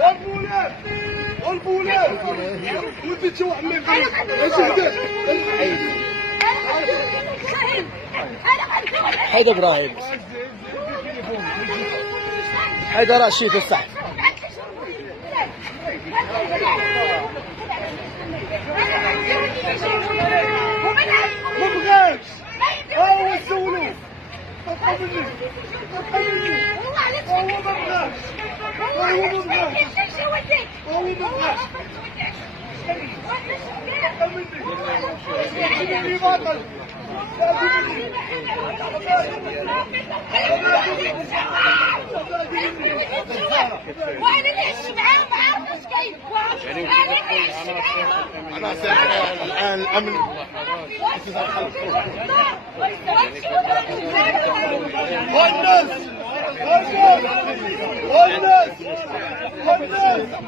والبولاد والبولاد ولدي انت واحد ما يفهمش. حيدا ابراهيم حيدا رشيد الصح. ما بغاش هو سولو طلع مني هو ما بغاش هو ما بغاش مني باطل وانا نعيش معاه ما عرفتش كيف انا نعيش معاه الان الامن والناس والناس والناس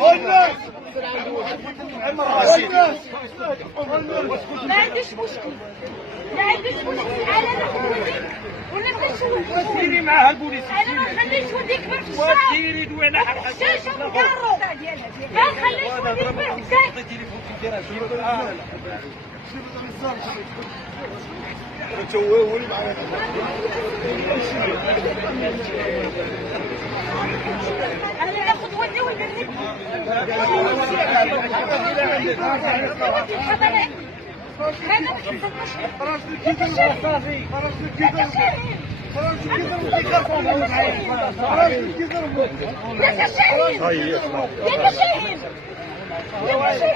والناس والناس ما عنديش مشكل ما عنديش مشكل انا ناخذ ولدي ولا نمشي سيري معها البوليس انا ما نخليش ولدي يكبر في الشارع سيري دوينا حشاش ونقرو ما نخليش ولدي يكبر في الشارع انا ناخذ ولدي ونبني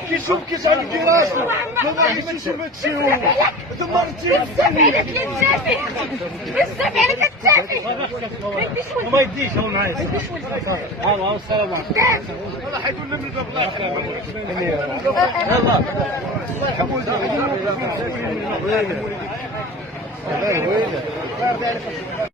كيشوف كيش عندك راسه ما باغيش يشوف هادشي هو دمرتي بزاف عليك يا تافه بزاف عليك التافه ما يديش هو معايا هلا السلام عليكم. هذا حيقول لنا من الباب يلا